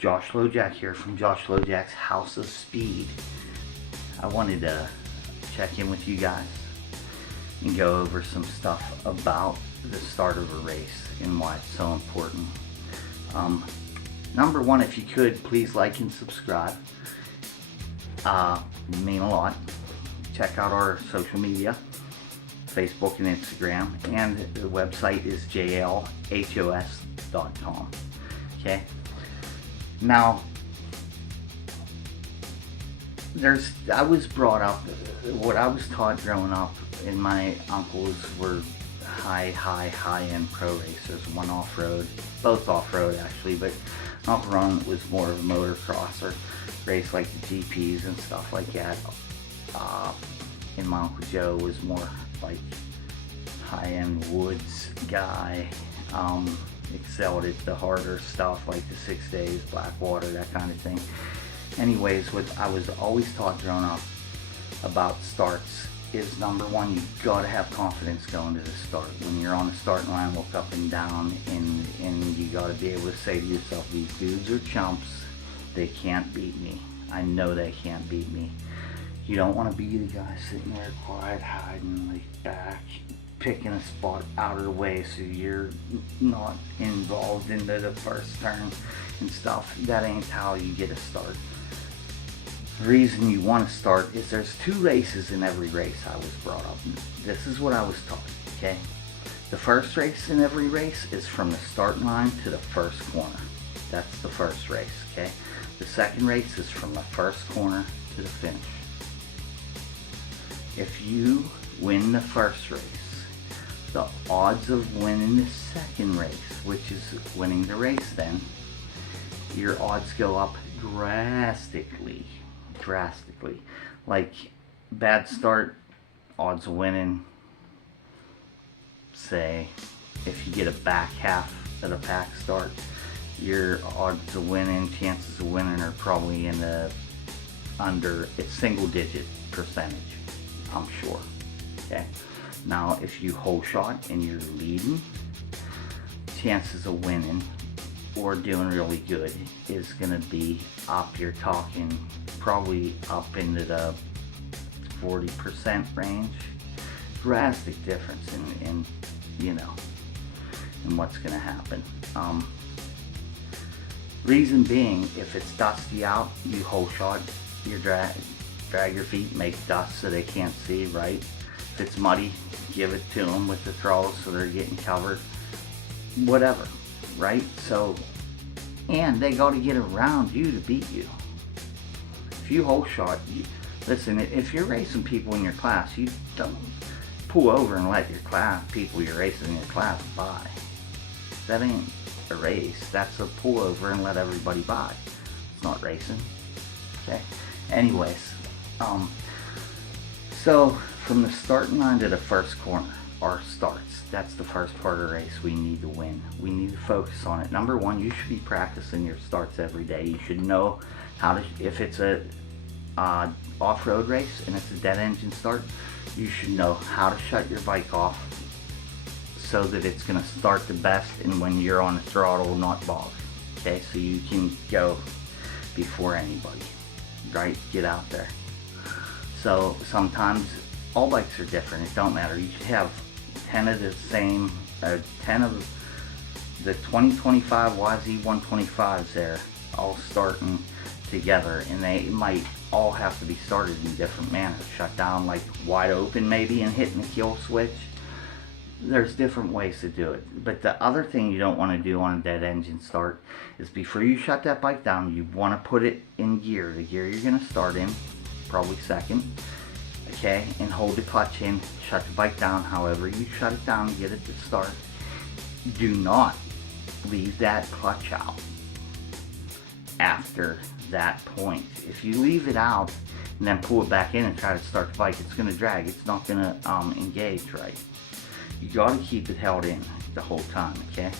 J.Lojaks here from J.Lojaks House of Speed. I wanted to check in with you guys and go over some stuff about the start of a race and why it's so important. Number one, if you could, please like and subscribe. It mean a lot. Check out our social media, Facebook and Instagram, and the website is J.Lojaks.com. Okay. Now, I was brought up, what I was taught growing up, and my uncles were high-end pro racers. One off-road, both off-road actually, but Uncle Ron was more of a motocrosser, raced like the GPs and stuff like that. And my Uncle Joe was more like high-end woods guy. Excelled at the harder stuff like the 6 days, Blackwater, that kind of thing. Anyways, what I was always taught growing up about starts is, number one, you gotta have confidence going to the start. When you're on the starting line, look up and down, and you gotta be able to say to yourself, these dudes are chumps, they can't beat me. I know they can't beat me. You don't want to be the guy sitting there quiet, hiding like back, picking a spot out of the way so you're not involved into the first turn and stuff. That ain't how you get a start. The reason you want to start is there's 2 races in every race. I was brought up. This is what I was taught, okay? The first race in every race is from the starting line to the first corner. That's the first race, okay? The second race is from the first corner to the finish. If you win the first race, the odds of winning the second race, which is winning the race then, your odds go up drastically. Like, bad start, odds of winning, say, if you get a back half of the pack start, your odds of winning, chances of winning are probably in the it's single digit percentage, I'm sure, okay? Now, if you Holeshot and you're leading, chances of winning or doing really good is going to be up. You're talking probably up into the 40% range. Drastic difference in what's going to happen. Reason being, if it's dusty out, you Holeshot, you drag your feet, make dust so they can't see, right? If it's muddy, give it to them with the throws so they're getting covered. Whatever, right? So, and they got to get around you to beat you. If you Holeshot, listen, if you're racing people in your class, you don't pull over and let your people you're racing in your class by. That ain't a race. That's a pull over and let everybody by. It's not racing. Okay? Anyways, so from the starting line to the first corner, our starts. That's the first part of the race we need to win. We need to focus on it. Number one, you should be practicing your starts every day. You should know how to, if it's a off-road race and it's a dead engine start, you should know how to shut your bike off so that it's going to start the best and when you're on the throttle, not bog. Okay, so you can go before anybody, right? Get out there. So sometimes all bikes are different. It don't matter. You could have 10 of the same, 10 of the 2025 YZ125s there, all starting together, and they might all have to be started in different manners. Shut down like wide open maybe and hitting the kill switch. There's different ways to do it. But the other thing you don't want to do on a dead engine start is before you shut that bike down, you want to put it in gear. The gear you're going to start in, probably second, okay, and hold the clutch in, shut the bike down however you shut it down, get it to start. Do not leave that clutch out after that point. If you leave it out and then pull it back in and try to start the bike, it's going to drag. It's not going to engage right. You got to keep it held in the whole time, okay?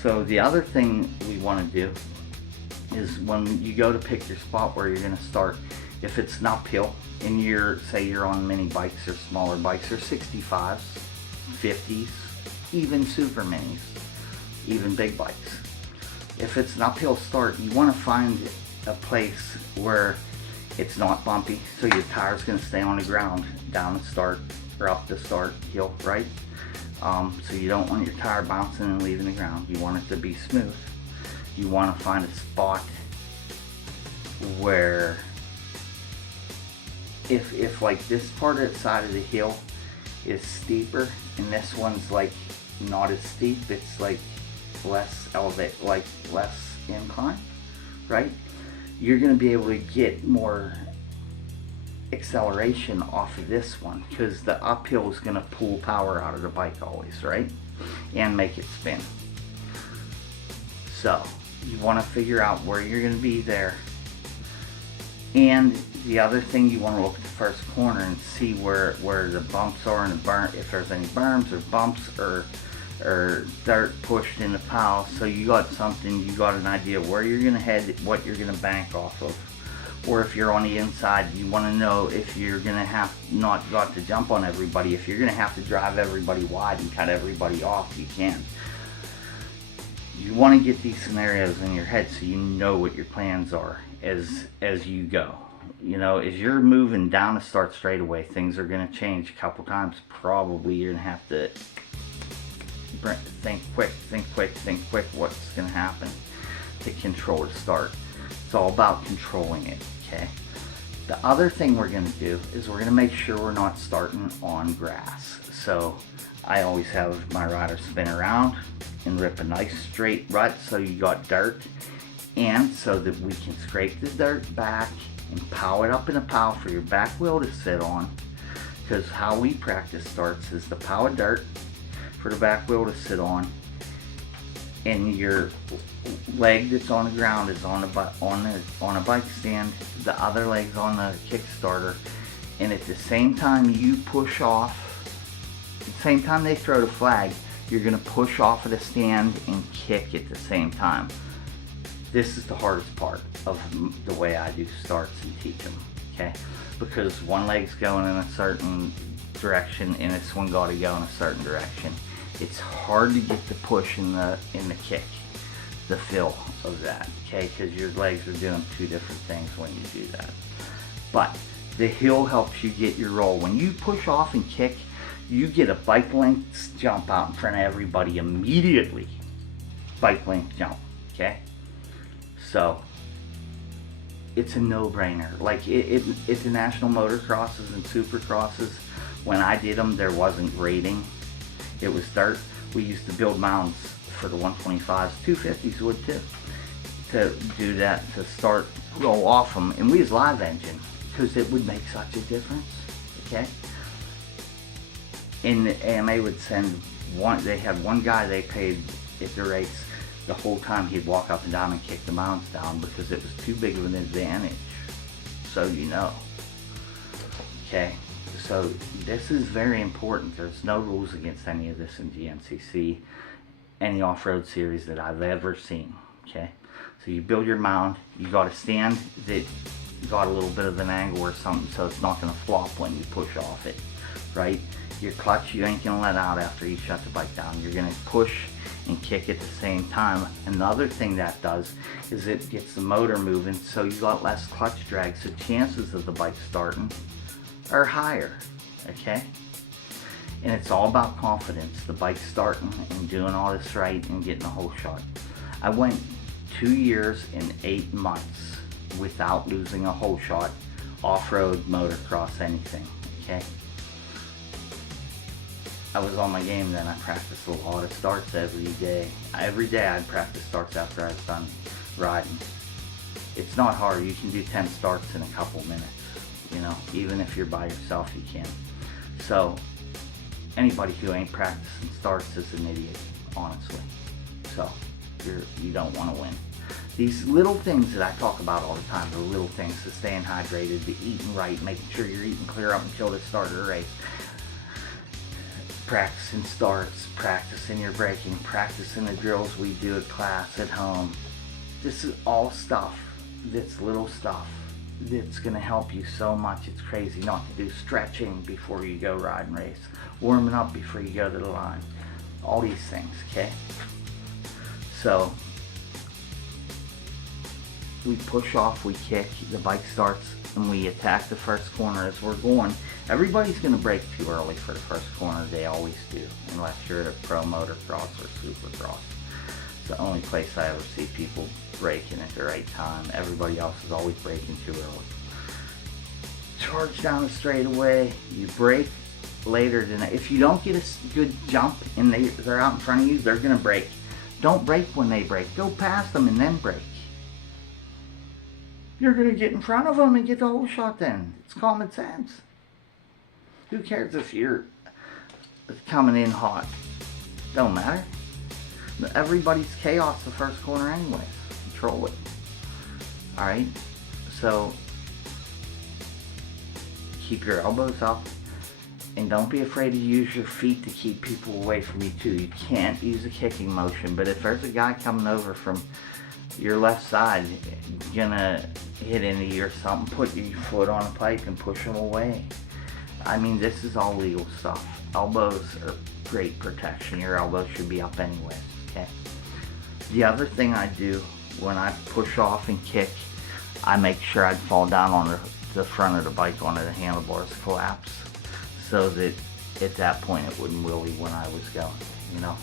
So the other thing we want to do is when you go to pick your spot where you're going to start, if it's an uphill and say you're on mini bikes or smaller bikes or 65s, 50s, even super minis, even big bikes. If it's an uphill start, you want to find a place where it's not bumpy, so your tire's going to stay on the ground down the start or up the start hill, right? So you don't want your tire bouncing and leaving the ground. You want it to be smooth. You want to find a spot where if like this part of the side of the hill is steeper and this one's like not as steep, it's like less elevate, like less incline, right? You're going to be able to get more acceleration off of this one because the uphill is going to pull power out of the bike always, right? And make it spin. So you want to figure out where you're going to be there. And the other thing, you want to look at the first corner and see where the bumps are and if there's any berms or bumps or dirt pushed in the pile, so you got something, you got an idea where you're going to head, what you're going to bank off of. Or if you're on the inside, you want to know if you're going to have not got to jump on everybody. If you're going to have to drive everybody wide and cut everybody off, you can. You want to get these scenarios in your head so you know what your plans are as you go. You know, as you're moving down the start straightaway, things are going to change a couple times. Probably you're going to have to think quick what's going to happen to control the start. It's all about controlling it, okay? The other thing we're going to do is we're going to make sure we're not starting on grass. So I always have my rider spin around and rip a nice straight rut so you got dirt, and so that we can scrape the dirt back and pow it up in a pile for your back wheel to sit on. Because how we practice starts is the pile of dirt for the back wheel to sit on, and your leg that's on the ground is on a bike stand, the other leg's on the Kickstarter, and at the same time you push off, at the same time they throw the flag, you're going to push off of the stand and kick at the same time. This is the hardest part of the way I do starts and teach them, okay? Because one leg's going in a certain direction and this one got to go in a certain direction. It's hard to get the push in the kick, the feel of that, okay? Because your legs are doing two different things when you do that. But the heel helps you get your roll. When you push off and kick, you get a bike length jump out in front of everybody immediately. Bike length jump, okay? So it's a no-brainer. Like it's the national motocrosses and supercrosses. When I did them, there wasn't grading. It was dirt. We used to build mounds for the 125s, 250s would too, to do that, to start, roll off them. And we used live engine because it would make such a difference, okay? And they would send one, they had one guy they paid at the race, the whole time he'd walk up and down and kick the mounds down because it was too big of an advantage. So you know, okay? So this is very important. There's no rules against any of this in GNCC, any off-road series that I've ever seen, okay? So you build your mound, you got a stand that got a little bit of an angle or something so it's not gonna flop when you push off it, right? Your clutch, you ain't gonna let out after you shut the bike down. You're gonna push and kick at the same time. Another thing that does is it gets the motor moving so you got less clutch drag, so chances of the bike starting are higher, okay? And it's all about confidence, the bike starting and doing all this right and getting a Holeshot. I went 2 years and 8 months without losing a Holeshot, off-road, motocross, anything, okay? I was on my game then. I practiced a lot of starts every day. Every day I'd practice starts after I was done riding. It's not hard. You can do 10 starts in a couple minutes. You know, even if you're by yourself, you can. So anybody who ain't practicing starts is an idiot, honestly. So you don't want to win. These little things that I talk about all the time, the little things, the staying hydrated, the eating right, making sure you're eating clear up until the start of the race. Practicing starts, practicing your braking, practicing the drills we do at class, at home. This is all stuff that's little stuff that's going to help you so much. It's crazy not to do stretching before you go ride and race, warming up before you go to the line, all these things, okay? So we push off, we kick, the bike starts, and we attack the first corner as we're going. Everybody's going to brake too early for the first corner. They always do, unless you're at a pro motocross or supercross. It's the only place I ever see people braking at the right time. Everybody else is always braking too early. Charge down the straightaway, you brake later than that. If you don't get a good jump and they're out in front of you, they're going to brake. Don't brake when they brake. Go past them and then brake. You're going to get in front of them and get the whole shot then. It's common sense. Who cares if you're coming in hot? Don't matter. Everybody's chaos the first corner anyways. Control it. Alright? So, keep your elbows up. And don't be afraid to use your feet to keep people away from you too. You can't use a kicking motion. But if there's a guy coming over from your left side, gonna hit into you or something, put your foot on a pipe and push them away. I mean, this is all legal stuff. Elbows are great protection. Your elbows should be up anyways, okay? The other thing I do when I push off and kick, I make sure I'd fall down on the front of the bike onto the handlebars collapse, so that at that point it wouldn't wheelie when I was going, you know?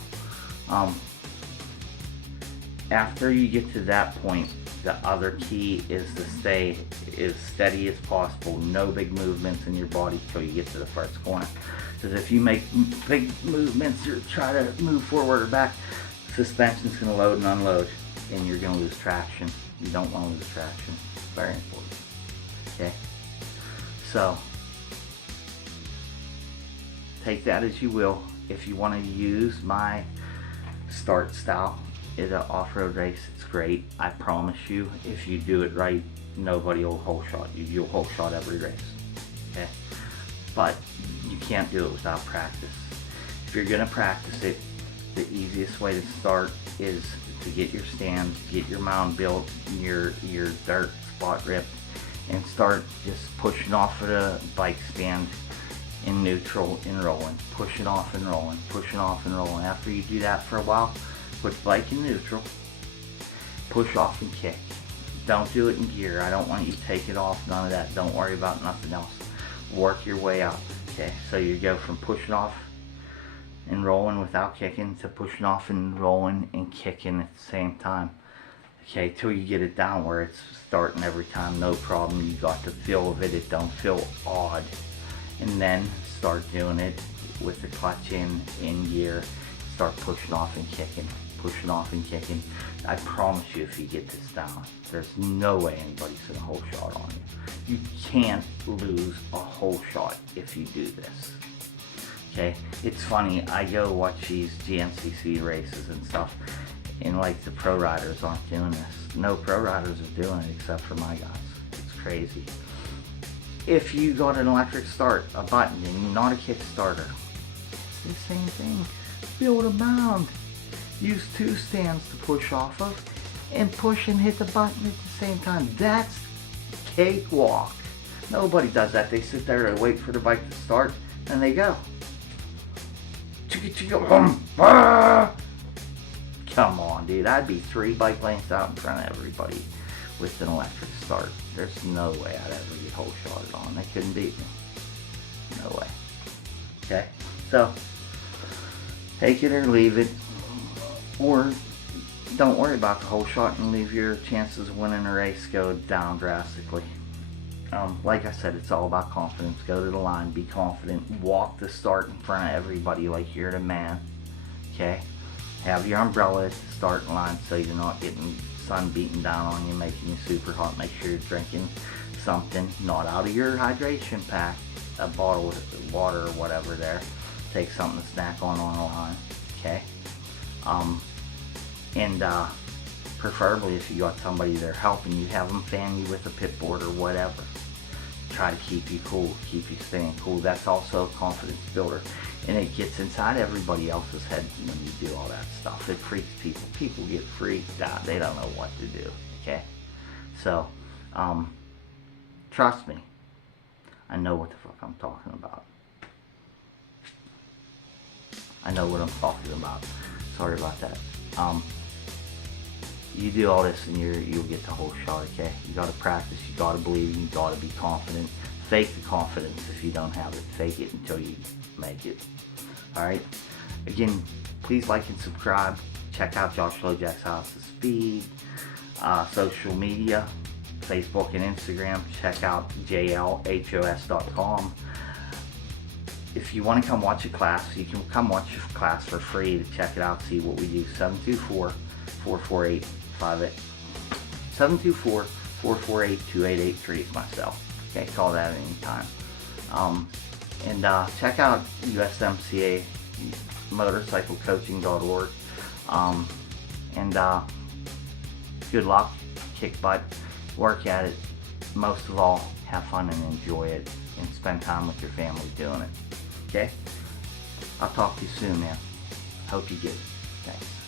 After you get to that point, the other key is to stay as steady as possible. No big movements in your body till you get to the first corner. Because if you make big movements or try to move forward or back, suspension's going to load and unload, and you're going to lose traction. You don't want to lose traction. It's very important. Okay? So, take that as you will. If you want to use my start style in an off-road race, it's great. I promise you, if you do it right, nobody will Holeshot you. You'll Holeshot every race. Okay? But you can't do it without practice. If you're going to practice it, the easiest way to start is to get your stands, get your mound built, your dirt spot ripped, and start just pushing off of the bike stand in neutral and rolling. Pushing off and rolling, pushing off and rolling. After you do that for a while, put the bike in neutral, push off and kick. Don't do it in gear. I don't want you to take it off, none of that. Don't worry about nothing else. Work your way up, okay? So you go from pushing off and rolling without kicking to pushing off and rolling and kicking at the same time. Okay, till you get it down where it's starting every time, no problem. You got the feel of it. It don't feel odd. And then start doing it with the clutch in gear. Start pushing off and kicking, pushing off and kicking. I promise you, if you get this down, there's no way anybody's gonna Holeshot on you. You can't lose a Holeshot if you do this. Okay, it's funny. I go watch these GNCC races and stuff, and like the pro riders aren't doing this. No pro riders are doing it except for my guys. It's crazy. If you got an electric start, a button, and not a Kickstarter, it's the same thing. Build a mound. Use two stands to push off of, and push and hit the button at the same time. That's cakewalk. Nobody does that. They sit there and wait for the bike to start, and they go. Come on, dude. I'd be 3 bike lengths out in front of everybody with an electric start. There's no way I'd ever get Holeshotted on. They couldn't beat me. No way. Okay? So, take it or leave it. Or don't worry about the Holeshot and leave your chances of winning a race go down drastically. Like I said, it's all about confidence. Go to the line, be confident, walk the start in front of everybody like you're the man. Okay? Have your umbrella at the starting line so you're not getting sun beating down on you, making you super hot. Make sure you're drinking something, not out of your hydration pack, a bottle of water or whatever there. Take something to snack on the line. Okay? Preferably if you got somebody there helping you, have them fan you with a pit board or whatever. Try to keep you cool, keep you staying cool. That's also a confidence builder, and it gets inside everybody else's head when you do all that stuff. It freaks people. People get freaked out. They don't know what to do. Okay, so trust me, I know what the fuck I'm talking about. I know what I'm talking about. Sorry about that. You do all this and you'll get the whole shot, okay? You gotta practice, you gotta believe, you gotta be confident. Fake the confidence if you don't have it. Fake it until you make it. Alright? Again, please like and subscribe. Check out J.Lojaks House of Speed. Social media, Facebook and Instagram. Check out J.Lojaks.com. If you want to come watch a class, you can come watch a class for free to check it out, see what we do. 724-448-2883 is my cell. Okay, call that at any time. And check out USMCA motorcyclecoaching.org. Good luck, kick butt, work at it. Most of all, have fun and enjoy it, and spend time with your family doing it. Okay? I'll talk to you soon, man. Hope you get it. Thanks.